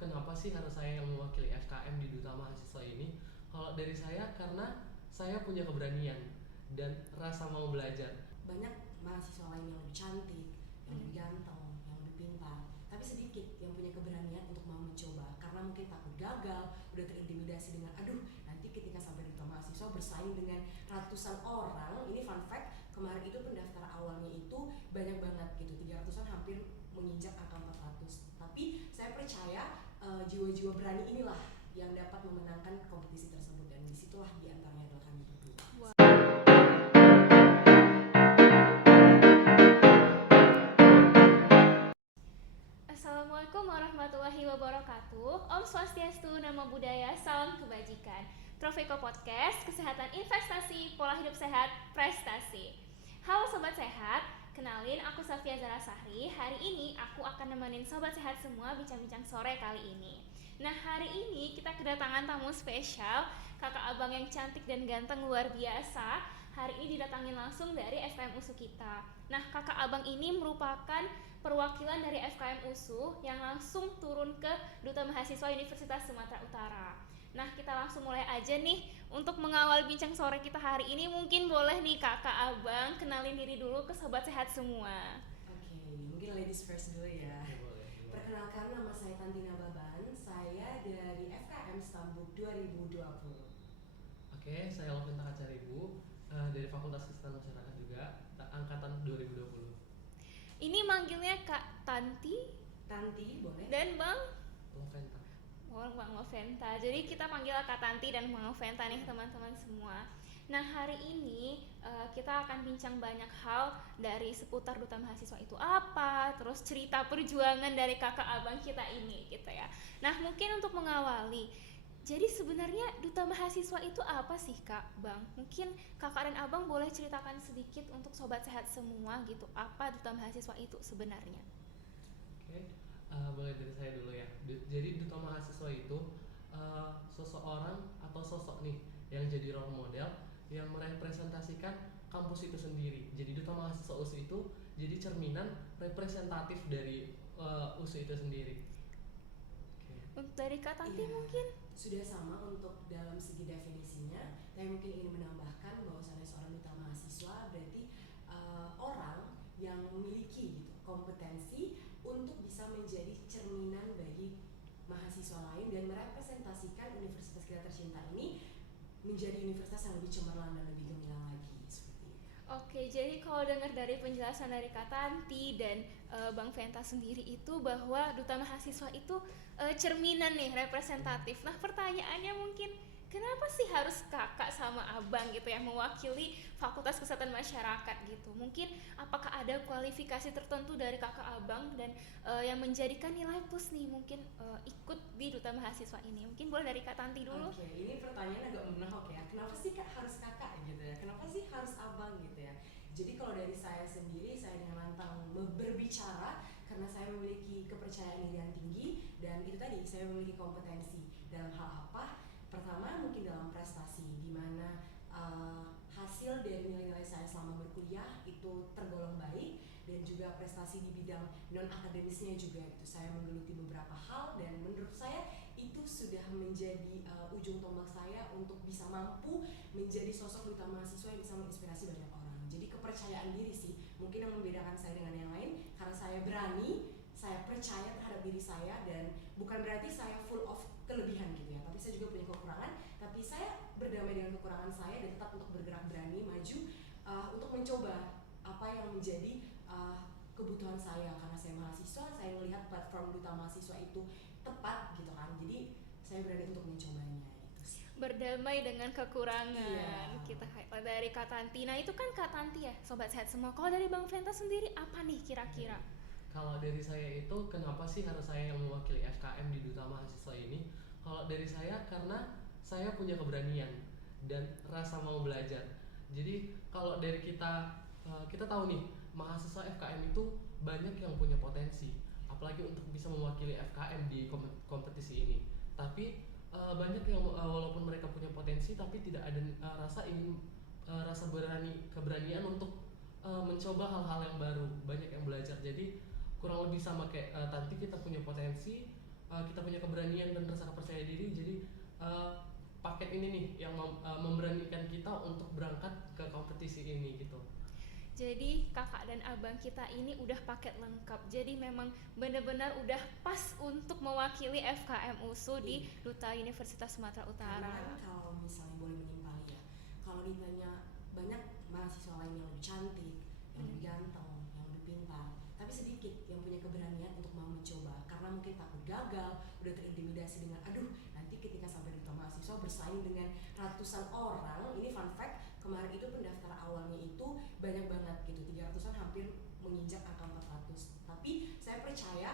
kenapa sih harus saya yang mewakili FKM di Duta Mahasiswa ini? Kalau dari saya karena saya punya keberanian dan rasa mau belajar. Banyak mahasiswa lain yang lebih cantik, yang lebih ganteng, yang lebih pintar, tapi sedikit yang punya keberanian untuk mau mencoba karena mungkin takut gagal, udah terintimidasi dengan aduh nanti ketika sampai di Duta Mahasiswa bersaing dengan ratusan orang. Ini fun fact, kemarin itu pendaftar awalnya itu banyak banget gitu, 300-an hampir menginjak angka 400. Tapi saya percaya jiwa-jiwa berani inilah yang dapat memenangkan kompetisi tersebut, dan disitulah diantaranya adalah kami berdua. Assalamualaikum warahmatullahi wabarakatuh. Om Swastiastu, Namo Buddhaya, Salam Kebajikan. Trofeko Podcast, Kesehatan Investasi, Pola Hidup Sehat, Prestasi. Halo Sobat Sehat, kenalin aku Safia Zara Sahri. Hari ini aku akan nemenin Sobat Sehat semua bincang-bincang sore kali ini. Nah, hari ini kita kedatangan tamu spesial, kakak abang yang cantik dan ganteng luar biasa. Hari ini didatangin langsung dari FKM USU kita. Nah, kakak abang ini merupakan perwakilan dari FKM USU yang langsung turun ke Duta Mahasiswa Universitas Sumatera Utara. Nah, kita langsung mulai aja nih untuk mengawal bincang sore kita hari ini. Mungkin boleh nih kakak abang kenalin diri dulu ke Sobat Sehat semua. Oke, mungkin ladies first dulu ya. Perkenalkan, nama saya Tantina Baban, saya dari FKM Stambuk 2020. Oke, saya Alvin Takacaribu dari Fakultas Kesehatan Masyarakat juga, angkatan 2020. Ini manggilnya Kak Tanti boleh. dan Bang Loventa. Bang Loventa. Jadi kita panggil Kak Tanti dan Bang Loventa nih teman-teman semua. Nah, hari ini kita akan bincang banyak hal dari seputar Duta Mahasiswa itu apa, terus cerita perjuangan dari kakak abang kita ini gitu ya. Nah, mungkin untuk mengawali, jadi sebenarnya Duta Mahasiswa itu apa sih Kak Bang? Mungkin kakak dan abang boleh ceritakan sedikit untuk Sobat Sehat semua gitu, apa Duta Mahasiswa itu sebenarnya? Oke, mulai dari saya dulu ya. Jadi Duta Mahasiswa itu seseorang atau sosok nih yang jadi role model yang merepresentasikan kampus itu sendiri. Jadi Duta Mahasiswa USU itu jadi cerminan representatif dari USU itu sendiri. Untuk dari Kak Tanti Iya, mungkin? sudah sama untuk dalam segi definisinya, tapi mungkin ingin menambahkan bahwasannya seorang duta mahasiswa berarti orang yang memiliki gitu kompetensi untuk bisa menjadi cerminan bagi mahasiswa lain dan merepresentasikan universitas kita tercinta ini menjadi universitas yang lebih cemerlang dan lebih gemilang lagi, seperti itu. Oke, jadi kalau dengar dari penjelasan dari Kak Tanti dan Bang Venta sendiri itu bahwa Duta Mahasiswa itu cerminan nih, representatif. Nah, pertanyaannya mungkin kenapa sih harus kakak sama abang gitu yang mewakili Fakultas Kesehatan Masyarakat gitu? Mungkin apakah ada kualifikasi tertentu dari kakak abang dan yang menjadikan nilai plus nih mungkin ikut di Duta Mahasiswa ini? Mungkin boleh dari Kak Tanti dulu. Oke, ini pertanyaan agak menahok ya. Kenapa sih kak harus kakak gitu ya? Kenapa sih harus abang gitu ya? Jadi kalau dari saya sendiri, saya dengan lantang berbicara karena saya memiliki kepercayaan diri yang tinggi, dan itu tadi saya memiliki kompetensi dalam hal apa? Pertama mungkin dalam prestasi, di mana hasil dari nilai-nilai saya selama berkuliah itu tergolong baik, dan juga prestasi di bidang non akademisnya juga itu saya menggeluti beberapa hal, dan menurut saya itu sudah menjadi ujung tombak saya untuk bisa mampu menjadi sosok duta mahasiswa yang bisa menginspirasi banyak orang. Jadi kepercayaan diri sih mungkin yang membedakan saya dengan yang lain, karena saya berani, saya percaya terhadap diri saya, dan bukan berarti saya full of kelebihan gitu ya, tapi saya juga punya kekurangan, tapi saya berdamai dengan kekurangan saya dan tetap untuk bergerak berani maju untuk mencoba apa yang menjadi kebutuhan saya, karena saya mahasiswa, saya melihat platform duta mahasiswa itu tepat gitu kan, jadi saya berani untuk mencobanya itu. Berdamai dengan kekurangan. Iya. Kita dari Kak Tanti. Nah, itu kan Kak Tanti ya, Sobat Sehat semua. Kalau dari Bang Venta sendiri apa nih kira-kira? Kalau dari saya itu kenapa sih harus saya yang mewakili FKM di Duta Mahasiswa ini? Kalau dari saya karena saya punya keberanian dan rasa mau belajar. Jadi kalau dari kita tahu nih mahasiswa FKM itu banyak yang punya potensi, apalagi untuk bisa mewakili FKM di kompetisi ini. Tapi banyak yang walaupun mereka punya potensi tapi tidak ada rasa keberanian untuk mencoba hal-hal yang baru, banyak yang belajar. Jadi kurang lebih sama kayak Tanti, kita punya potensi kita punya keberanian dan rasa percaya diri. Jadi paket ini nih yang memberanikan kita untuk berangkat ke kompetisi ini gitu. Jadi kakak dan abang kita ini udah paket lengkap. Jadi memang benar-benar udah pas untuk mewakili FKM USU di Duta Universitas Sumatera Utara. Karena kan kalau misalnya boleh menimpali ya, kalau ditanya banyak mahasiswa lain yang lebih cantik, yang lebih ganteng, yang lebih pintar, tapi sedikit yang punya keberanian untuk mau mencoba karena mungkin takut gagal, udah terintimidasi dengan aduh nanti ketika sampai duta mahasiswa bersaing dengan ratusan orang. Ini fun fact, kemarin itu pendaftar awalnya itu banyak banget gitu, 300-an hampir menginjak angka 400. Tapi saya percaya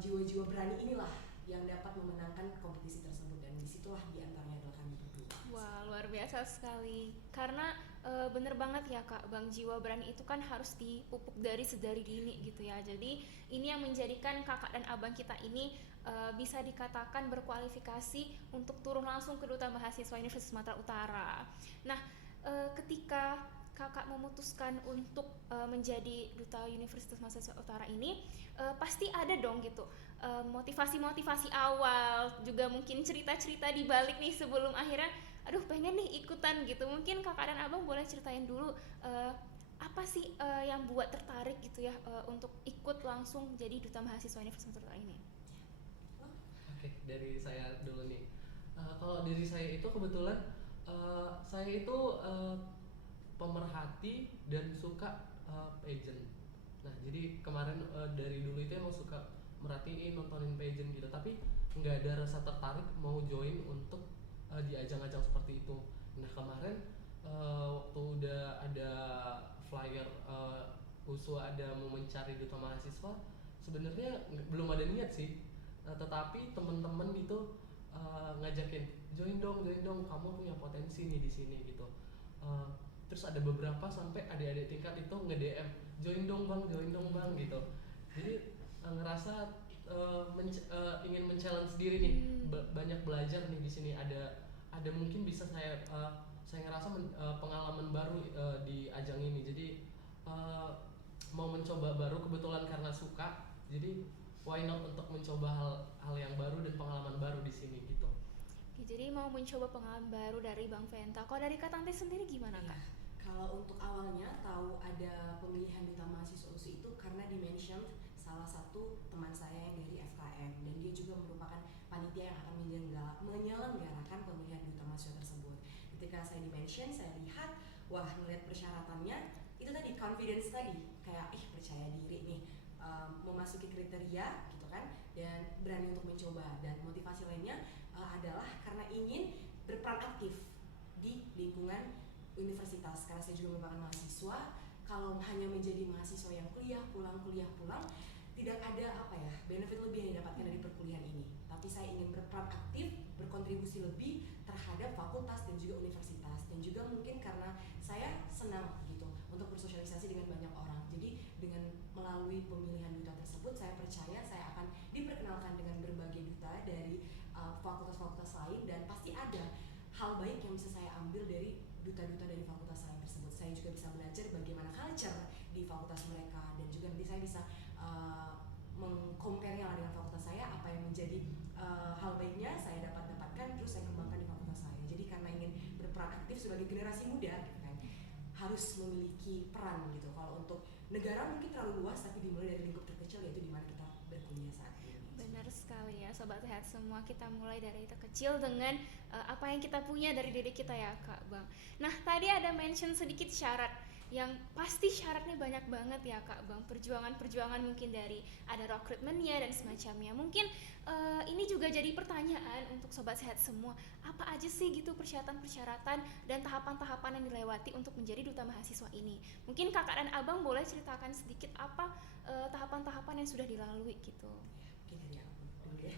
jiwa-jiwa berani inilah yang dapat memenangkan kompetisi tersebut, dan disitulah diantaranya adalah kami berdua. Wah, luar biasa sekali. Karena bener banget ya Kak, Bang, jiwa berani itu kan harus dipupuk dari sedari dini gitu ya. Jadi ini yang menjadikan kakak dan abang kita ini bisa dikatakan berkualifikasi untuk turun langsung ke Duta Mahasiswa Universitas Sumatera Utara. Nah, ketika kakak memutuskan untuk menjadi Duta Universitas Mahasiswa Utara ini, pasti ada dong gitu motivasi-motivasi awal, juga mungkin cerita-cerita di balik nih sebelum akhirnya aduh pengen nih ikutan gitu. Mungkin kakak dan abang boleh ceritain dulu apa sih yang buat tertarik gitu ya untuk ikut langsung jadi Duta Mahasiswa Universitas Utara ini. Oke, dari saya dulu nih. Kalau dari saya itu kebetulan saya itu pemerhati dan suka pageant. Nah, jadi kemarin dari dulu itu emang suka merhatiin, nontonin pageant gitu, tapi nggak ada rasa tertarik mau join untuk di ajang-ajang seperti itu. Nah, kemarin waktu udah ada flyer USU ada mau mencari duta mahasiswa, sebenarnya belum ada niat sih, tetapi teman-teman itu ngajakin join dong, kamu punya potensi nih di sini gitu. Terus ada beberapa sampai adik-adik tingkat itu nge-DM join dong bang gitu. Jadi ngerasa ingin men-challenge diri nih, banyak belajar nih di sini, ada mungkin bisa saya ngerasa pengalaman baru di ajang ini. Jadi mau mencoba baru, kebetulan karena suka, jadi why not untuk mencoba hal yang baru dan pengalaman baru di sini gitu. Jadi mau mencoba pengalaman baru dari Bang Venta. Kalau dari Kak Tanti sendiri gimana Kak? Kalau untuk awalnya tahu ada pemilihan duta mahasiswa USU itu karena di-mention salah satu teman saya yang dari FKM, dan dia juga merupakan panitia yang akan menyelenggarakan pemilihan duta mahasiswa tersebut. Ketika saya di-mention, saya lihat, wah, melihat persyaratannya itu tadi, confidence tadi, kayak percaya diri nih, memasuki kriteria gitu kan, dan berani untuk mencoba. Dan motivasi lainnya adalah karena ingin berperan aktif di lingkungan universitas, karena saya juga merupakan mahasiswa. Kalau hanya menjadi mahasiswa yang kuliah pulang, tidak ada benefit lebih yang didapatkan dari perkuliahan ini. Tapi saya ingin berperan aktif, berkontribusi lebih terhadap fakultas dan juga universitas, dan juga mungkin karena saya senang gitu untuk bersosialisasi dengan banyak orang. Jadi dengan melalui pemilihan duta tersebut, saya percaya saya akan diperkenalkan dengan berbagai duta dari fakultas-fakultas lain, dan pasti ada hal baik yang bisa saya ambil dari duta-duta dari fakultas lain tersebut. Saya juga bisa belajar bagaimana culture di fakultas mereka, dan juga nanti saya bisa meng-compare-nya dengan fakultas saya, apa yang menjadi hal baiknya saya dapatkan, terus saya kembangkan di fakultas saya. Jadi karena ingin berperan aktif sebagai generasi muda gitu kan, harus memiliki peran gitu. Kalau untuk negara mungkin terlalu luas, tapi dimulai dari lingkup terkecil, yaitu di mana kita berkuliah saat ini. Benar sekali ya Sobat Sehat semua, kita mulai dari terkecil dengan apa yang kita punya dari diri kita ya Kak Bang. Nah, tadi ada mention sedikit syarat, yang pasti syaratnya banyak banget ya Kak Bang. Perjuangan mungkin dari ada rekrutmennya dan semacamnya. Mungkin ini juga jadi pertanyaan untuk Sobat Sehat semua, apa aja sih gitu persyaratan-persyaratan dan tahapan-tahapan yang dilewati untuk menjadi duta mahasiswa ini. Mungkin kakak dan abang boleh ceritakan sedikit apa tahapan-tahapan yang sudah dilalui gitu. Oke, dari aku dulu ya.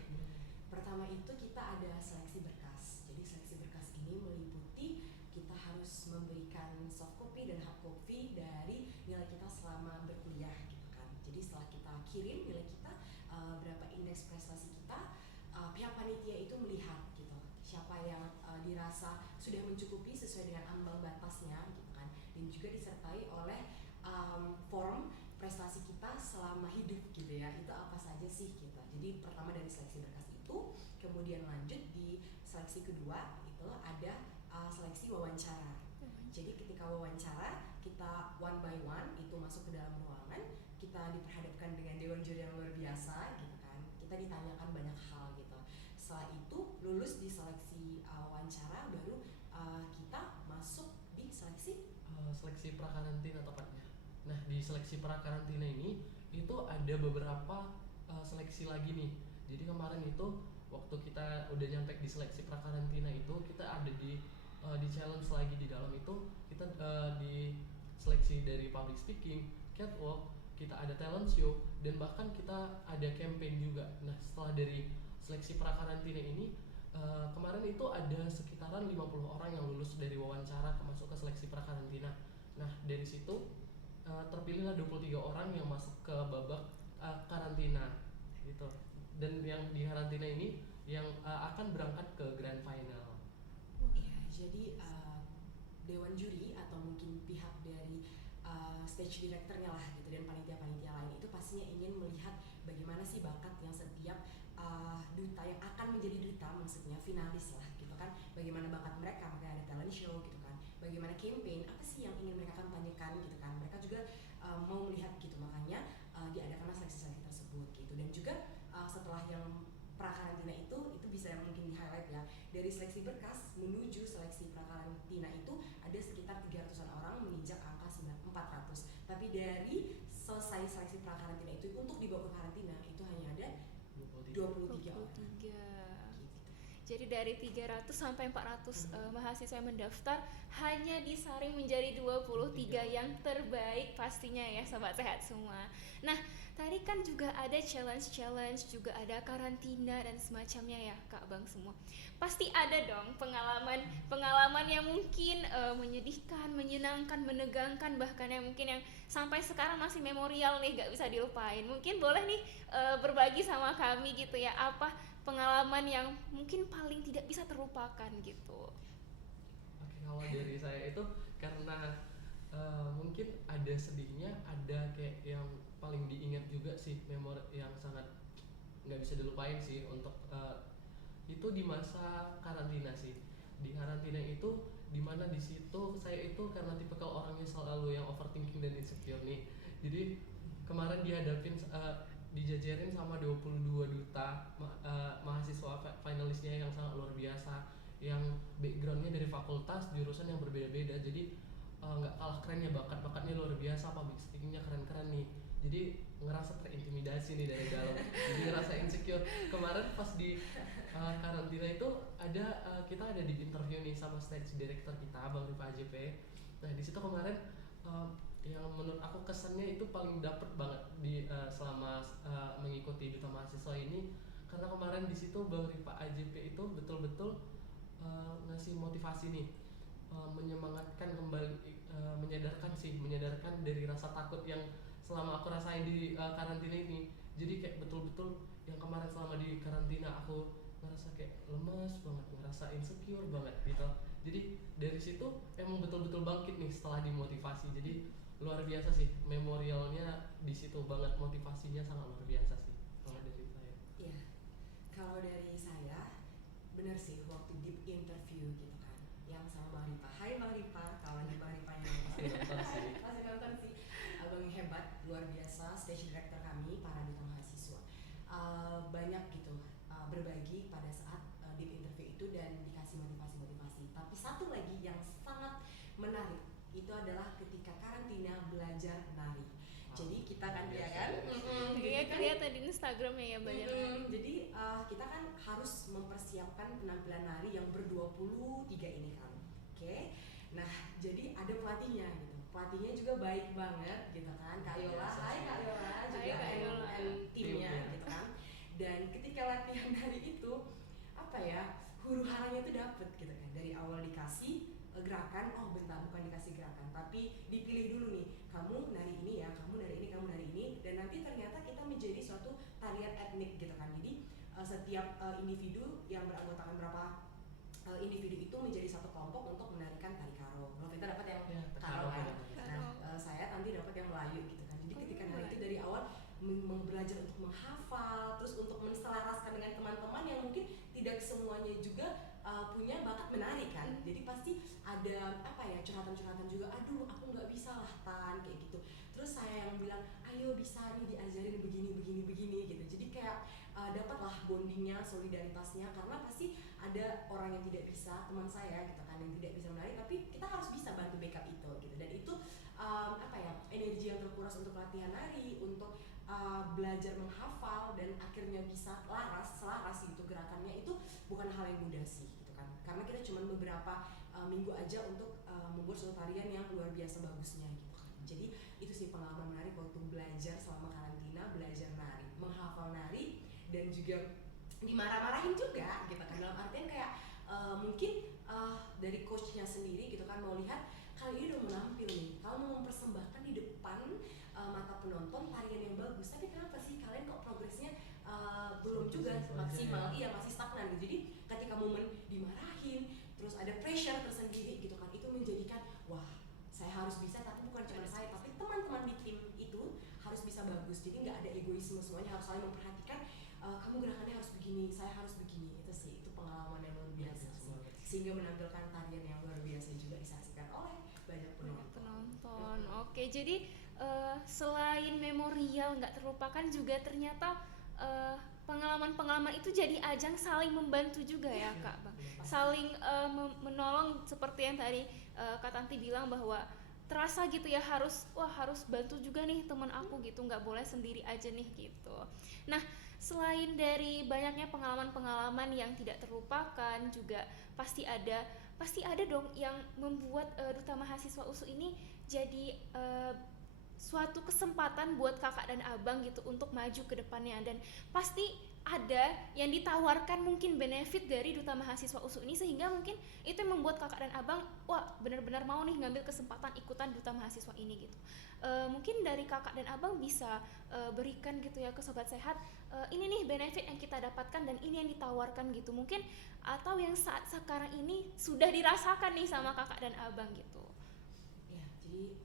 Pertama itu kita ada seleksi berkas. Jadi seleksi berkas ini meliputi kita harus memberikan soft copy dan hard copy dari nilai kita selama berkuliah gitu kan. Jadi setelah kita kirim nilai kita, berapa indeks prestasi kita, pihak panitia itu melihat gitu siapa yang dirasa sudah mencukupi sesuai dengan ambang batasnya gitu kan, dan juga disertai oleh form prestasi kita selama hidup gitu ya, itu apa saja sih gitu. Jadi pertama dari seleksi berkas itu, kemudian lanjut di seleksi kedua itu ada seleksi wawancara. Jadi ketika wawancara kita one by one itu masuk ke dalam ruangan, kita diperhadapkan dengan dewan juri yang luar biasa gitu kan, kita ditanyakan banyak hal gitu. Setelah itu lulus di seleksi wawancara, baru kita masuk di seleksi seleksi prakarantina tepatnya. Nah di seleksi prakarantina ini itu ada beberapa seleksi lagi nih. Jadi kemarin itu waktu kita udah nyampe di seleksi prakarantina itu kita ada di challenge lagi di dalam itu, kita di seleksi dari public speaking, catwalk, kita ada talent show, dan bahkan kita ada campaign juga. Nah setelah dari seleksi prakarantina ini kemarin itu ada sekitaran 50 orang yang lulus dari wawancara masuk ke seleksi prakarantina. Nah dari situ terpilihlah 23 orang yang masuk ke babak karantina gitu. Dan yang di karantina ini yang akan berangkat ke grand final. Ya, jadi dewan juri atau mungkin pihak dari stage directornya lah gitu, dan panitia-panitia lain itu pastinya ingin melihat bagaimana sih bakat yang setiap duta yang akan menjadi duta, maksudnya finalis lah gitu kan, bagaimana bakat mereka, makanya ada talent show gitu kan, bagaimana campaign, apa sih yang ingin mereka kampanyekan gitu kan, mereka juga mau melihat gitu, makanya diadakanlah seleksi-seleksi tersebut gitu. Dan juga setelah yang prakarantina itu bisa mungkin di-highlight ya, dari seleksi berkas menuju seleksi prakarantina itu ada sekitar 300-an orang menginjak angka 400. Tapi dari selesai seleksi prakarantina itu untuk dibawa ke karantina itu hanya ada 23 orang. Gitu. Jadi dari 300 sampai 400 mahasiswa yang mendaftar hanya disaring menjadi 23 yang terbaik pastinya ya Sobat Sehat semua. Nah, tadi kan juga ada challenge, juga ada karantina dan semacamnya ya Kak Bang semua. Pasti ada dong pengalaman yang mungkin menyedihkan, menyenangkan, menegangkan, bahkan yang mungkin yang sampai sekarang masih memorial nih, gak bisa dilupain. Mungkin boleh nih berbagi sama kami gitu ya, apa pengalaman yang mungkin paling tidak bisa terlupakan gitu. Oke, kalau dari saya itu karena mungkin ada sedihnya, ada kayak yang paling diingat juga sih, memori yang sangat nggak bisa dilupain sih untuk itu di masa karantina sih. Di karantina itu dimana di situ saya itu karena tipikal orangnya selalu yang overthinking dan insecure nih. Jadi kemarin dihadapin dijajarin sama 22 duta mahasiswa finalisnya yang sangat luar biasa, yang backgroundnya dari fakultas jurusan yang berbeda-beda. Jadi nggak kalah kerennya, bakatnya luar biasa, public speakingnya keren-keren nih. Jadi ngerasa terintimidasi nih dari dalam, jadi ngerasa insecure. Kemarin pas di karantina itu ada kita ada di interview nih sama stage director kita Bang Rifa AJP. Nah di situ kemarin yang menurut aku kesannya itu paling dapet banget di selama mengikuti duta mahasiswa ini, karena kemarin di situ Bang Rifa AJP itu betul-betul ngasih motivasi nih, menyemangatkan kembali, menyadarkan dari rasa takut yang selama aku rasain di karantina ini. Jadi kayak betul-betul yang kemarin selama di karantina aku ngerasa kayak lemes banget, ngerasa insecure banget gitu. Jadi dari situ emang betul-betul bangkit nih setelah dimotivasi. Jadi luar biasa sih, memorialnya di situ banget, motivasinya sangat luar biasa sih kalau dari saya. Iya, kalau dari saya benar sih waktu deep interview gitu kan, yang sama Bang Rifa. Hai Bang Rifa, kawannya Bang Rifa yang masih nonton sih, abang yang hebat, luar biasa, stage director kami, para duta mahasiswa. Banyak gitu berbagi pada saat deep interview itu dan dikasih motivasi. Tapi satu lagi yang sangat menarik itu adalah ketika karantina belajar nari. Jadi kita kan ya kan, Iya kelihatan di Instagramnya ya banyak. Jadi kita kan harus mempersiapkan penampilan nari yang ber-23 ini kan. Oke. Nah, jadi ada pelatihnya gitu. Pelatihnya juga baik banget gitu kan. Kak Yola, hai Kak Yola, juga Kak Yola. timnya gitu kan. Dan ketika latihan nari itu apa ya, huru haranya itu dapet gitu kan. Dari awal dikasih gerakan, oh bentar, bukan dikasih gerakan, tapi dipilih dulu nih, kamu nari ini ya, kamu nari ini, dan nanti ternyata kita menjadi suatu tarian etnik gitu kan. Jadi setiap individu yang beranggotakan berapa individu itu menjadi satu kelompok untuk menarikan tari karo. Novita dapat yang karo kan, nah saya nanti dapat yang Melayu gitu kan. Jadi ketika nari itu dari awal belajar untuk menghafal, terus untuk menselaraskan dengan teman-teman yang semuanya juga punya bakat menari kan, jadi pasti ada apa ya, curhatan-curhatan juga, aduh aku nggak bisa lah Tan, kayak gitu. Terus saya yang bilang ayo bisa nih diajarin begini gitu. Jadi kayak dapatlah bondingnya, solidaritasnya, karena pasti ada orang yang tidak bisa, teman saya gitu kan, yang tidak bisa menari, tapi kita harus bisa bantu backup itu gitu. Dan itu apa ya, energi yang terkuras untuk latihan nari, untuk belajar menghafal dan akhirnya bisa selaras gitu gerakannya, itu bukan hal yang mudah sih gitu kan, karena kita cuma beberapa minggu aja untuk membuat suatu tarian yang luar biasa bagusnya gitu kan. Jadi itu sih pengalaman menarik waktu belajar selama karantina, belajar nari, menghafal nari, dan juga dimarah-marahin juga gitu kan, dalam artian kayak mungkin dari coachnya sendiri gitu kan, mau lihat kali ini udah menampil nih, kamu mau mempersembahkan di depan mata penonton tarian yang bagus, tapi kenapa sih kalian kok progresnya belum juga maksimal, iya masih stagnan gitu. Jadi ketika momen dimarahin, terus ada pressure tersendiri gitu kan, itu menjadikan wah saya harus bisa, tapi bukan cuma saya, tapi teman-teman di tim itu harus bisa bagus. Jadi nggak ada egoisme, semuanya harus saling memperhatikan, kamu gerakannya harus begini, saya harus begini. Itu sih, itu pengalaman yang luar biasa sih, sehingga menampilkan tarian yang luar biasa juga disaksikan oleh banyak penonton. Oke, jadi selain memorial nggak terlupakan, juga ternyata pengalaman-pengalaman itu jadi ajang saling membantu juga ya Kak Bang. Saling menolong, seperti yang tadi Kak Tanti bilang bahwa terasa gitu ya, harus bantu juga nih teman aku gitu, nggak boleh sendiri aja nih gitu. Nah, selain dari banyaknya pengalaman-pengalaman yang tidak terlupakan, juga pasti ada dong yang membuat Duta Mahasiswa USU ini jadi suatu kesempatan buat kakak dan abang gitu untuk maju ke depannya, dan pasti ada yang ditawarkan mungkin benefit dari Duta Mahasiswa USU ini, sehingga mungkin itu yang membuat kakak dan abang wah benar-benar mau nih ngambil kesempatan ikutan Duta Mahasiswa ini gitu. Mungkin dari kakak dan abang bisa berikan gitu ya ke Sobat Sehat, ini nih benefit yang kita dapatkan dan ini yang ditawarkan gitu mungkin, atau yang saat sekarang ini sudah dirasakan nih sama kakak dan abang gitu. Ya, jadi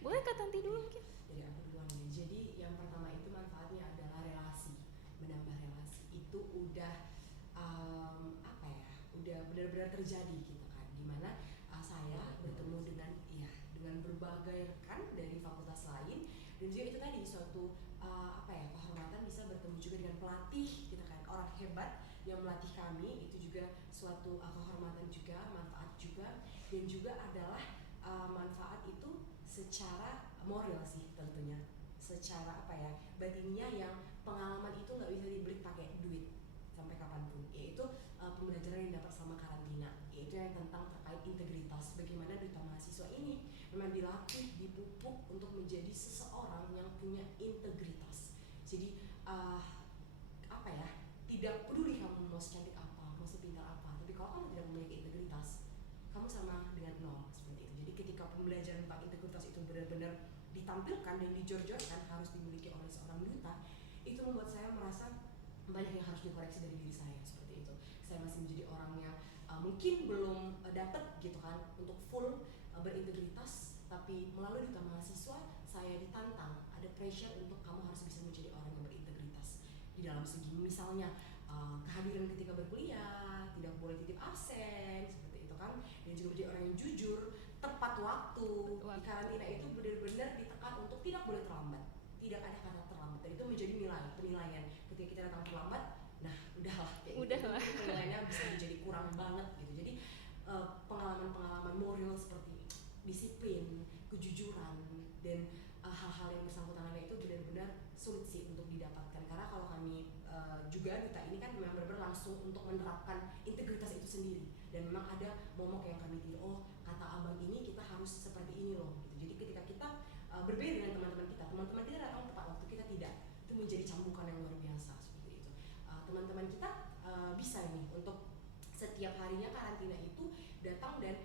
boleh Kak Tanti dulu mungkin. Jadi aku duluan nih. Jadi yang pertama itu manfaatnya adalah relasi, menambah relasi. Itu udah apa ya? Udah benar-benar terjadi gitu kan. Dimana saya bertemu dengan berbagai rekan dari fakultas lain, dan juga itu tadi suatu apa ya, kehormatan bisa bertemu juga dengan pelatih gitu kan, orang hebat yang melatih kami. Itu juga suatu kehormatan juga, manfaat juga, dan juga adalah manfaat itu secara moral sih tentunya, secara apa ya, batinnya, yang pengalaman itu nggak bisa dibeli pakai duit sampai kapanpun, yaitu pembelajaran yang dapat selama karantina, yaitu yang tentang terkait integritas. Bagaimana Duta Mahasiswa ini memang dilatih, dipupuk untuk menjadi seseorang yang punya integritas. Jadi apa ya, tidak peduli kamu mau secantik apa, mau sepintar apa, tapi kalau kamu tidak memiliki integritas, kamu sama dengan nol, seperti itu. Jadi ketika pembelajaran tentang integritas itu benar-benar ditampilkan dan dijor-jorkan harus dimiliki oleh seorang duta, itu membuat saya merasa banyak yang harus dikoreksi dari diri saya, seperti itu. Saya masih menjadi orang yang mungkin belum dapat gitu kan untuk full berintegritas, tapi melalui Duta Mahasiswa saya ditantang, ada pressure untuk kamu harus bisa menjadi orang yang berintegritas di dalam segi misalnya kehadiran ketika berkuliah, tidak boleh titip absen, seperti itu kan, dan juga menjadi orang yang jujur, tepat waktu. Di karantina itu benar-benar ditekan untuk tidak boleh terlambat, tidak ada kata terlambat, dan itu menjadi penilaian. Ketika kita datang terlambat, nah udahlah, penilaiannya bisa menjadi kurang banget gitu. Jadi pengalaman-pengalaman moral seperti disiplin, kejujuran, dan hal-hal yang bersangkutan lainnya itu benar-benar sulit sih untuk didapatkan, karena kalau kami juga duta ini kan memang benar-benar langsung untuk menerapkan integritas itu sendiri, dan memang ada momok yang kami tiru, oh kata abang ini kita harus seperti ini loh gitu. Jadi ketika kita berbeda dengan teman-teman kita datang tepat waktu, kita tidak, itu menjadi cambukan yang luar biasa, seperti itu. Teman-teman kita bisa nih untuk setiap harinya karantina itu datang dan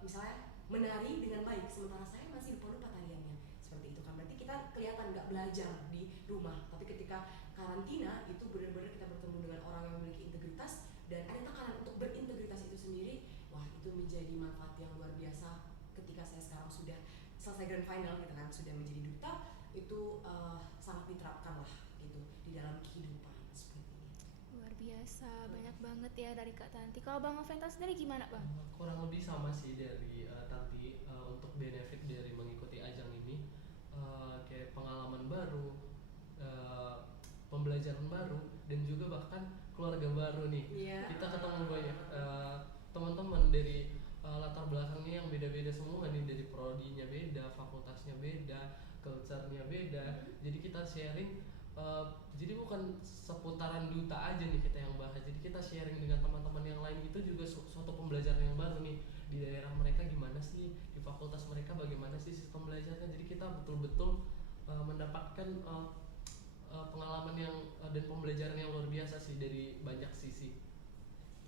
misalnya menari dengan baik, sementara saya masih lupa tariannya, seperti itu kan. Berarti kita kelihatan nggak belajar di rumah, tapi ketika karantina itu benar-benar kita bertemu dengan orang yang memiliki integritas dan ada tekanan untuk berintegritas itu sendiri. Wah, itu menjadi manfaat yang luar biasa ketika saya sekarang sudah selesai grand final gitu kan, sudah menjadi duta, itu sangat diterapkan lah gitu di dalam kehidupan, seperti ini. Luar biasa. biasa, banyak banget ya dari Kak Tanti. Kalau Bang Noventa sendiri gimana Bang? Kurang lebih sama sih dari Tanti. Untuk benefit dari mengikuti ajang ini, kayak pengalaman baru, eh, pembelajaran baru, dan juga bahkan keluarga baru nih. Iya. Kita ketemu banyak teman-teman dari latar belakangnya yang beda-beda semua nih, dari prodinya beda, fakultasnya beda, culture-nya beda. Jadi kita sharing, jadi bukan seputaran duta aja nih kita yang bahas, jadi kita sharing dengan teman-teman yang lain. Itu juga suatu pembelajaran yang baru nih, di daerah mereka gimana sih, di fakultas mereka bagaimana sih sistem belajarnya. Jadi kita betul-betul mendapatkan pengalaman yang dan pembelajaran yang luar biasa sih dari banyak sisi.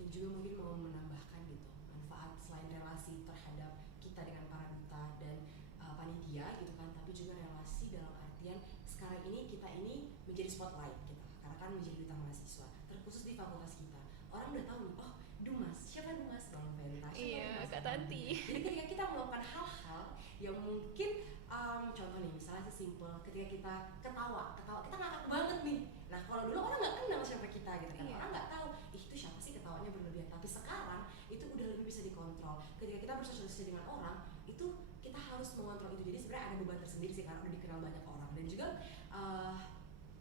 Dan juga mungkin mau menambahkan gitu manfaat selain relasi terhadap kita dengan para duta dan panitia gitu kan, tapi juga relasi dalam artian sekarang ini kita ini menjadi spotlight gitu, karena kan menjadi duta mahasiswa terkhusus di fakultas kita. Orang udah tahu nih, oh Dumas, siapa Dumas? Bang Noventa, siapa Iya, Dumas? Kak Tanti. Jadi ketika kita melakukan hal-hal yang mungkin contoh nih, misalnya sesimpel ketika kita ketawa, kita ngakak banget nih. Nah kalau dulu orang nggak kenal siapa kita gitu kan, Iya. orang nggak tahu, ih itu siapa sih ketawanya berlebihan. Tapi sekarang itu udah lebih bisa dikontrol. Ketika kita bersosialisasi dengan orang, itu kita harus mengontrol itu. Jadi sebenarnya ada beban tersendiri sih karena udah dikenal banyak orang. Dan juga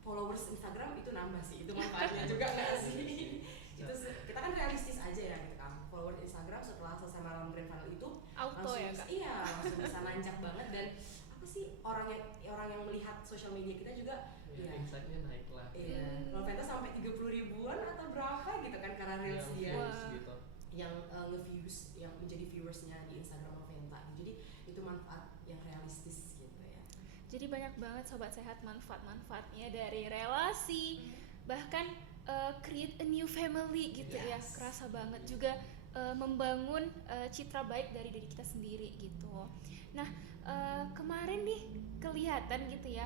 followers Instagram itu nambah sih, itu manfaatnya juga nggak sih? Itu kita kan realistis aja ya gitu kan. Followers Instagram setelah selesai malam grand final itu Auto langsung ya Kak? iya langsung bisa nanjak banget. Dan apa sih, orang yang melihat sosial media kita juga Ya, ya, insight-nya naik lah. iya, Noventa sampai 30 ribuan atau berapa gitu kan karena reels Yang dia views Wah. gitu. yang nge-views, yang menjadi viewersnya di Instagram Noventa. Jadi itu manfaat yang realistis gitu ya. Jadi banyak banget Sobat Sehat manfaat-manfaatnya, dari relasi, bahkan create a new family gitu ya. Yes. Kerasa banget juga membangun citra baik dari diri kita sendiri gitu. Nah kemarin nih kelihatan gitu ya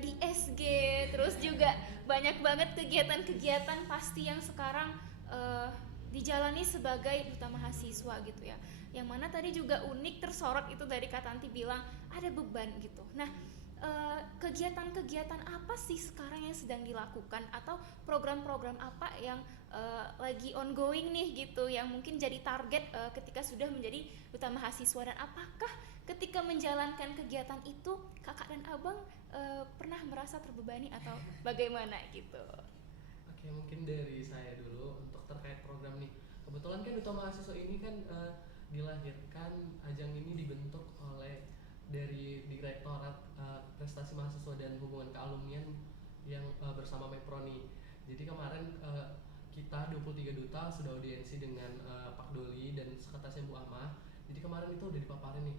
di SG, terus juga banyak banget kegiatan-kegiatan pasti yang sekarang dijalani sebagai duta mahasiswa gitu ya. Yang mana tadi juga unik tersorot itu dari Kak Tanti bilang ada beban gitu. Nah kegiatan-kegiatan apa sih sekarang yang sedang dilakukan, atau program-program apa yang lagi ongoing nih gitu, yang mungkin jadi target ketika sudah menjadi duta mahasiswa? Dan apakah ketika menjalankan kegiatan itu kakak dan abang pernah merasa terbebani atau bagaimana gitu? Oke, mungkin dari saya dulu untuk terkait program nih. Kebetulan kan duta mahasiswa ini kan dilahirkan, ajang ini dibentuk oleh dari Direktorat Prestasi Mahasiswa dan Hubungan Kealumnian yang bersama Meproni. Jadi kemarin kita 23 duta sudah audiensi dengan Pak Doli dan sekretarisnya Bu Amah. Jadi kemarin itu udah dipaparin nih,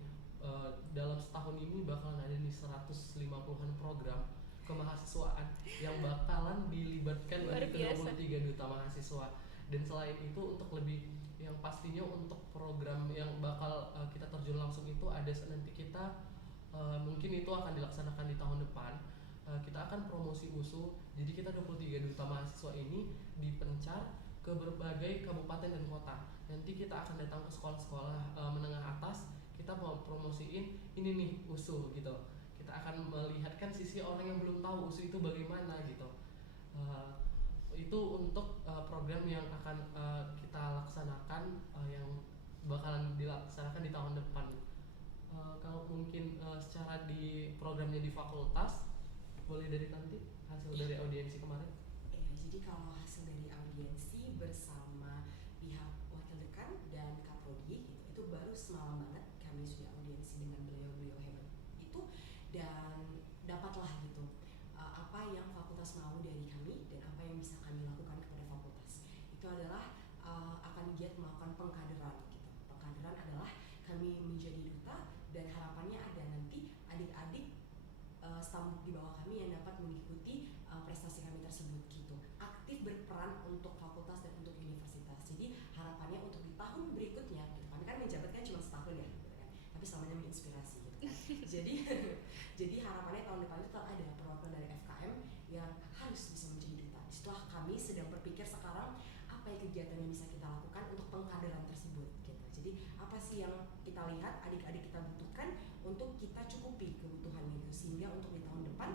dalam setahun ini bakalan ada nih 150-an program kemahasiswaan yang bakalan dilibatkan Luar dari biasa. ke-23 duta mahasiswa. Dan selain itu untuk lebih yang pastinya untuk program yang bakal kita terjun langsung itu ada nanti kita mungkin itu akan dilaksanakan di tahun depan. Kita akan promosi USU. Jadi kita 23 duta mahasiswa ini dipencar ke berbagai kabupaten dan kota. Nanti kita akan datang ke sekolah-sekolah menengah atas. Kita mau promosiin ini nih USU gitu. Kita akan melihatkan sisi orang yang belum tahu USU itu bagaimana gitu. Itu untuk program yang akan kita laksanakan, yang bakalan dilaksanakan di tahun depan. Kalau mungkin secara di programnya di fakultas, boleh dari Tanti hasil dari audiensi kemarin? Jadi kalau hasil dari audiensi bersama pihak wakil dekan dan kaprodi gitu, itu baru semalam banget kami sudah audiensi dengan beliau-beliau hebat itu, dan dapatlah gitu apa yang fakultas mau dari kami dan apa yang bisa kami lakukan kepada fakultas. Itu adalah akan giat melakukan pengkaderan gitu. Pengkaderan adalah kami menjadi duta dan harapannya ada nanti adik-adik staf di bawah kami yang dapat mengikuti prestasi kami tersebut gitu, aktif berperan untuk fakultas dan untuk universitas. Jadi harapannya untuk di tahun berikutnya gitu, kami kan menjabat kan cuma setahun ya gitu kan, tapi selamanya menginspirasi gitu kan. jadi harapannya tahun depan itu tetap ada perwakilan dari FKM yang harus bisa menjadi duta. Setelah kami sedang berpikir sekarang apa yang kegiatan yang bisa kita lakukan untuk pengkaderan tersebut gitu. Jadi apa sih yang kita lihat adik-adik kita butuhkan untuk kita cukupi kebutuhan itu, sehingga untuk di tahun depan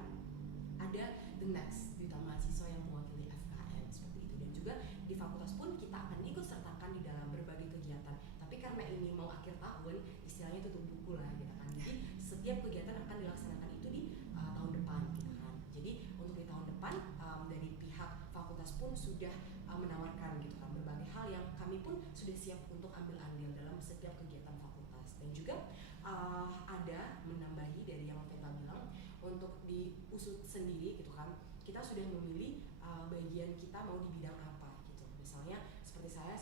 ada the next duta mahasiswa yang mewakili FKM seperti itu. Dan juga di setiap kegiatan akan dilaksanakan itu di tahun depan gitu kan. Jadi untuk di tahun depan dari pihak fakultas pun sudah menawarkan gitu kan berbagai hal yang kami pun sudah siap untuk ambil andil dalam setiap kegiatan fakultas. Dan juga ada menambahi dari yang Veta bilang, untuk di USUD sendiri gitu kan, kita sudah memilih bagian kita mau di bidang apa gitu. Misalnya seperti saya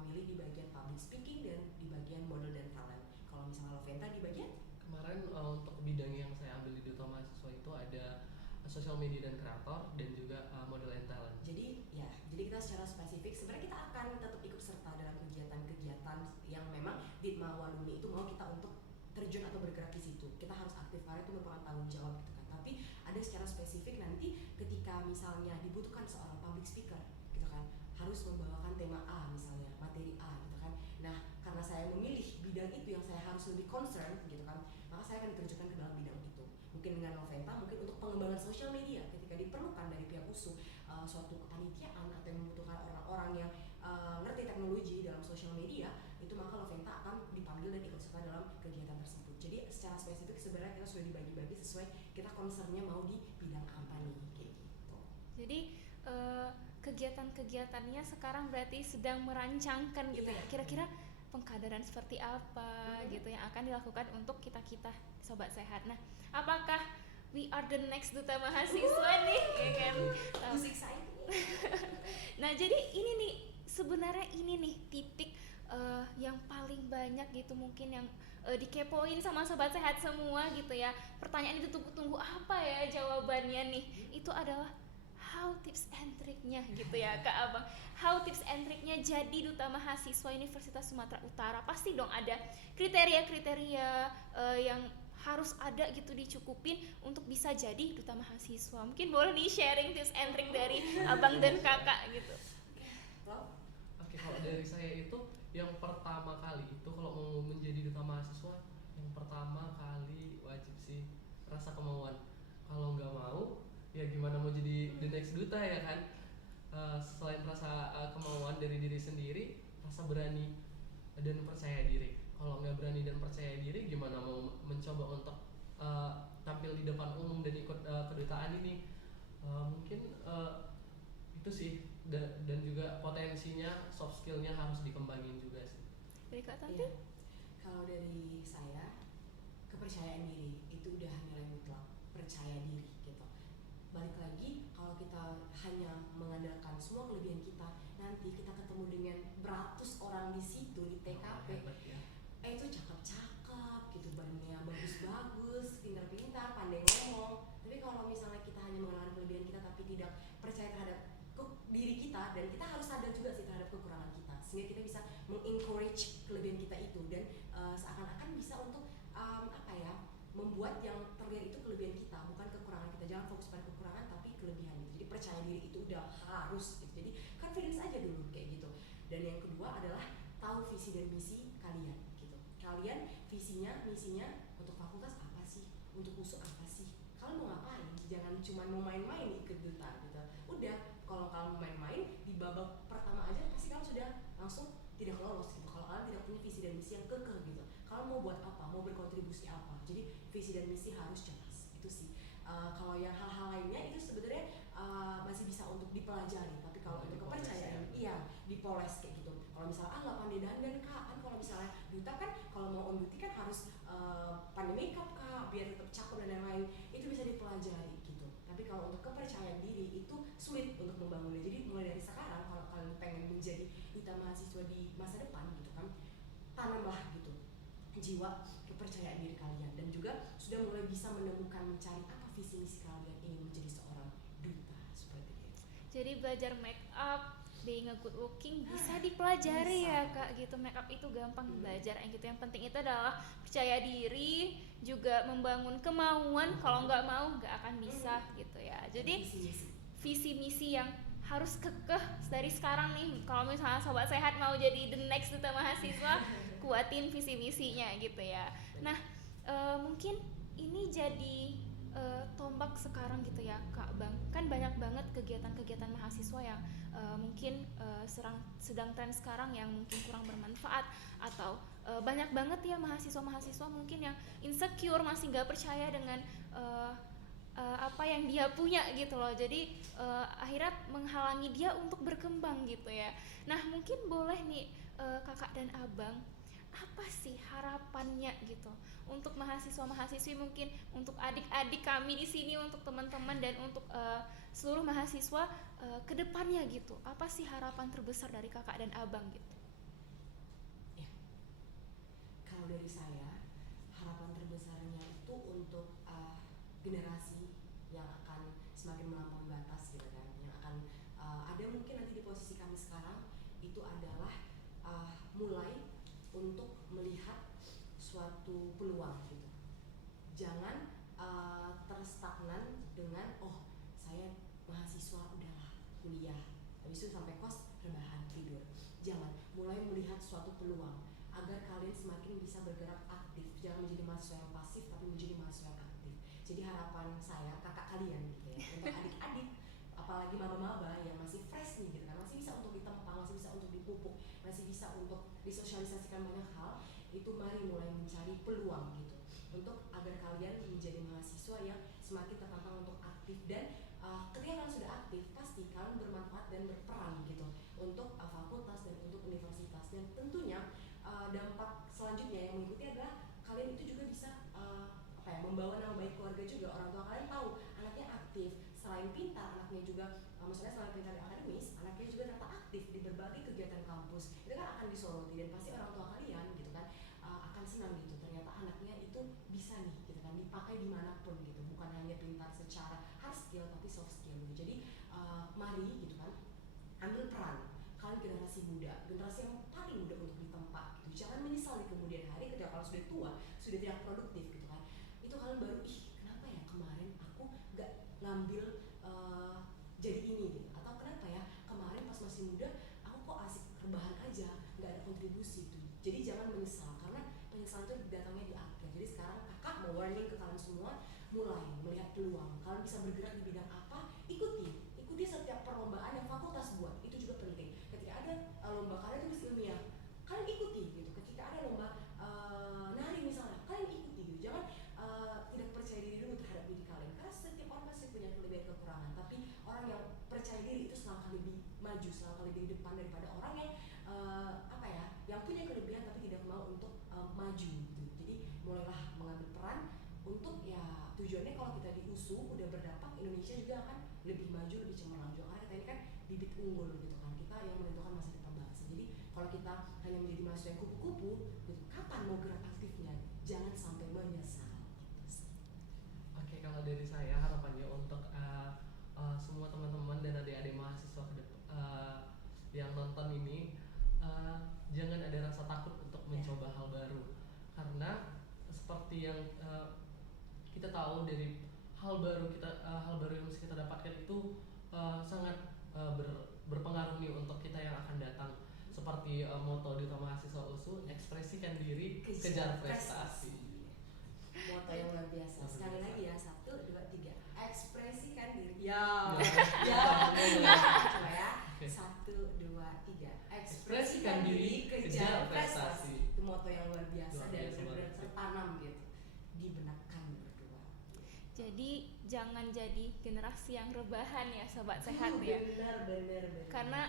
memilih di bagian public speaking dan di bagian model dan talent. Kalau misalnya Loventa di bagian? Kemarin untuk bidang yang saya ambil di Duta Mahasiswa itu ada social media dan kreator dan juga model and talent. Jadi kita secara spesifik sebenarnya kita akan tetap ikut serta dalam kegiatan-kegiatan yang memang Ditma Waluni itu mau kita untuk terjun atau bergerak di situ. Kita harus aktif karena itu merupakan tanggung jawab gitu kan. Tapi ada secara spesifik nanti ketika misalnya dibutuhkan seorang public speaker gitu kan, harus membawakan tema A misalnya, materi A gitu kan. Nah, karena saya memilih bidang itu yang saya harus lebih concern gitu kan, maka saya akan diterjunkan ke dalam bidang itu. Mungkin dengan Noventa, mungkin untuk pengembangan sosial media ketika diperlukan dari pihak USU suatu kepanitiaan atau yang membutuhkan orang-orang yang ngerti teknologi dalam sosial media, itu maka Loventa akan dipanggil dan ikut serta dalam kegiatan tersebut. Jadi secara spesifik sebenarnya kita sudah dibagi-bagi sesuai kita concernnya mau di bidang apa nih kayak gitu. Jadi kegiatan-kegiatannya sekarang berarti sedang merancangkan gitu ya. Kira-kira pengkaderan seperti apa gitu yang akan dilakukan untuk kita-kita sobat sehat. Nah, apakah we are the next duta mahasiswa nih, ya kan? Musik saya. Nah, jadi ini nih sebenarnya ini nih titik yang paling banyak gitu mungkin yang dikepoin sama sobat sehat semua gitu ya. Pertanyaan itu tunggu-tunggu apa ya jawabannya nih? Itu adalah how tips and triknya gitu ya Kak Abang. How tips and triknya jadi duta mahasiswa Universitas Sumatera Utara. Pasti dong ada kriteria-kriteria yang harus ada gitu dicukupin untuk bisa jadi duta mahasiswa. Mungkin boleh nih sharing tips and trik dari Abang dan Kakak gitu. Oke, kalau dari saya itu yang pertama kali itu kalau mau menjadi duta mahasiswa, yang pertama kali wajib sih rasa kemauan. Kalau nggak mau, ya gimana mau jadi the next duta ya kan? Selain rasa kemauan dari diri sendiri, rasa berani dan percaya diri. Kalau nggak berani dan percaya diri, gimana mau mencoba untuk tampil di depan umum dan ikut kedutaan ini? Mungkin itu sih, dan juga potensinya, soft skillnya harus dikembangin juga sih. Dari Kak Tanti? Ya. Kalau dari saya, kepercayaan diri itu udah nilai mutlak, percaya diri gitu. Balik lagi, kalau kita hanya mengandalkan semua kelebihan kita, nanti kita ketemu dengan beratus orang di situ di TKP, itu cakep-cakep gitu, badannya bagus-bagus, pintar-pintar, pandai ngomong. Tapi kalau misalnya kita hanya mengandalkan kelebihan kita tapi tidak percaya terhadap diri kita, dan kita harus sadar juga sih terhadap kekurangan kita, sehingga kita bisa mengencourage kelebihan kita itu, dan seakan-akan bisa untuk membuat yang terlihat itu kelebihan kita, bukan kekurangan kita. Jangan fokus pada kekurangan tapi kelebihan itu. Jadi percaya diri itu udah harus gitu. Jadi confidence aja dulu kayak gitu. Dan yang kedua adalah tahu visi dan misi kalian gitu. Kalian visinya, misinya untuk fakultas apa sih? Untuk USU apa sih? Kalian mau ngapain? Jangan cuma mau main-main ikut duta gitu. Udah, kalau kalian main-main di babak pertama aja pasti kalian sudah langsung tidak lolos gitu. Kalau kalian tidak punya visi dan misi yang kekeh gitu, kalian mau buat apa, mau berkontribusi apa. Jadi visi dan misi harus jelas, itu sih. Kalau yang hal-hal lainnya itu sebenarnya masih bisa untuk dipelajari, tapi kalau untuk kepercayaan iya dipoles kayak gitu. Kalau misalnya nggak pandai dandan Kak, kan kalau misalnya duta kan kalau mau on duty kan harus pandai makeup Kak biar tetap cakep dan lain-lain, itu bisa dipelajari gitu. Tapi kalau untuk kepercayaan diri itu sulit untuk membangunnya. Jadi mulai dari sekarang kalau kalian pengen menjadi duta mahasiswa di masa depan gitu kan, tanamlah gitu jiwa kepercayaan diri kalian, dan juga sudah mulai bisa menemukan mencari apa visi misi kalian ingin menjadi seorang duta seperti itu. Jadi belajar make up, being a good looking bisa dipelajari bisa. ya Kak gitu. Make up itu gampang belajar gitu. Yang penting itu adalah percaya diri, juga membangun kemauan. Kalau nggak mau nggak akan bisa gitu ya. Jadi visi misi yang harus kekeh dari sekarang nih. Kalau misalnya sobat sehat mau jadi the next duta mahasiswa, kuatin visi misinya gitu ya. Nah, mungkin ini jadi tombak sekarang gitu ya Kak Bang, kan banyak banget kegiatan-kegiatan mahasiswa yang mungkin sedang tren sekarang yang mungkin kurang bermanfaat, atau banyak banget ya mahasiswa-mahasiswa mungkin yang insecure, masih gak percaya dengan apa yang dia punya gitu loh, jadi akhirnya menghalangi dia untuk berkembang gitu ya. Nah mungkin boleh nih kakak dan abang, apa sih harapannya gitu untuk mahasiswa-mahasiswi, mungkin untuk adik-adik kami di sini, untuk teman-teman, dan untuk seluruh mahasiswa kedepannya gitu, apa sih harapan terbesar dari kakak dan abang gitu? Ya, kalau dari saya harapan terbesarnya itu untuk generasi yang akan semakin melampaui batas gitu kan, yang akan ada mungkin nanti di posisi kami sekarang itu adalah mulai untuk melihat suatu peluang gitu. Jangan terstagnan dengan saya mahasiswa udahlah kuliah habis itu sampai kos rebahan tidur. Jangan, mulai melihat suatu peluang agar kalian semakin bisa bergerak aktif. Jangan menjadi mahasiswa yang pasif tapi menjadi mahasiswa yang aktif. Jadi harapan saya kakak kalian gitu ya, untuk adik-adik apalagi maba-maba yang masih fresh nih gitu kan, masih bisa untuk ditempa, masih bisa untuk dipupuk, masih bisa untuk disosialisasikan banyak hal, itu mari mulai mencari peluang gitu untuk agar kalian menjadi mahasiswa yang semakin tertantang untuk aktif. Dan ketika kalian sudah aktif pasti kalian bermanfaat dan berperan gitu untuk fakultas dan untuk universitas. Dan tentunya dampak selanjutnya yang mengikuti adalah kalian itu juga bisa membawa nama baik keluarga juga. Orang tua kalian tahu anaknya aktif, selain pintar anaknya juga maksudnya selain pintar di akademis, anaknya juga ternyata aktif di berbagai kegiatan kampus. Itu kan akan disoroti dan pasti orang tua kalian gitu kan akan senang gitu, ternyata anaknya itu bisa nih gitu kan, dipakai dimanapun gitu, bukan hanya pintar secara hard skill tapi soft skill gitu. Jadi mari gitu kan ambil peran kalian, generasi muda, generasi yang paling muda untuk ditempa gitu. Jangan menyesal di kemudian hari ketika kalau sudah tua, sudah tidak produktif gitu kan, itu kalian baru kenapa ya kemarin aku gak ngambil jadi ini gitu, atau kenapa ya kemarin pas masih muda aku kok asik rebahan aja, gak ada kontribusi gitu. Jadi jangan menyesal, karena penyesalan itu datangnya di akhir. Jadi sekarang kakak mau warning ke kalian semua, mulai melihat peluang. Kalian bisa bergerak di bidang apa, ikuti setiap perlombaan yang fakultas buat, itu juga penting. Ketika ada lomba karya tulis ilmiah, kalian ikuti gitu. Ketika ada lomba nari misalnya, kalian ikuti gitu. Jangan tidak percaya diri dulu terhadap diri kalian, karena setiap orang pasti punya kelebihan kekurangan. Tapi orang yang percaya diri itu selangkah lebih maju, selangkah lebih depan daripada orang yang yang punya kelebihan tapi tidak mau untuk maju gitu. Jadi mulailah mengambil peran untuk ya tujuannya kalau kita diusu udah berdampak, Indonesia juga akan lebih maju, lebih cemerlang juga, karena kita ini kan bibit unggul gitu kan, kita yang menentukan masa depan bangsa. Jadi kalau kita hanya menjadi mahasiswa yang kupu-kupu gitu, kapan mau gerak aktifnya? Jangan sampai menyesal gitu. Oke, kalau dari saya harapannya untuk semua teman-teman dan adik-adik mahasiswa yang nonton ini, jangan ada rasa takut untuk mencoba hal baru, karena seperti yang kita tahu dari hal baru yang bisa kita dapatkan itu sangat berpengaruh nih untuk kita yang akan datang. Seperti moto Duta Mahasiswa USU, ekspresikan diri, kejar prestasi. Moto yang luar biasa. Sekali lagi ya, 1, 2, 3. Ekspresikan diri. Coba ya. 1, 2, 3. Ekspresikan diri, kejar prestasi. Itu moto yang luar biasa dan benar-benar tertanam gitu di benak kami berdua. Jadi jangan jadi generasi yang rebahan ya sobat sehat ya. Benar. Karena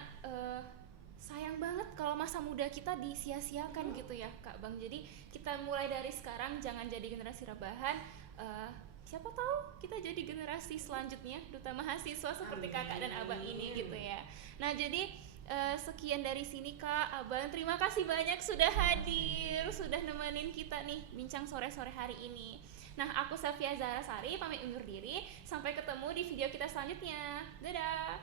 sayang banget kalau masa muda kita disia-siakan gitu ya Kak Bang. Jadi kita mulai dari sekarang jangan jadi generasi rebahan. Siapa tahu kita jadi generasi selanjutnya duta mahasiswa seperti kakak dan abang ini gitu ya. Nah jadi sekian dari sini Kak, Abang, terima kasih banyak sudah hadir, sudah nemenin kita nih bincang sore-sore hari ini. Nah aku Safia Zahra Sari pamit undur diri, sampai ketemu di video kita selanjutnya. Dadah.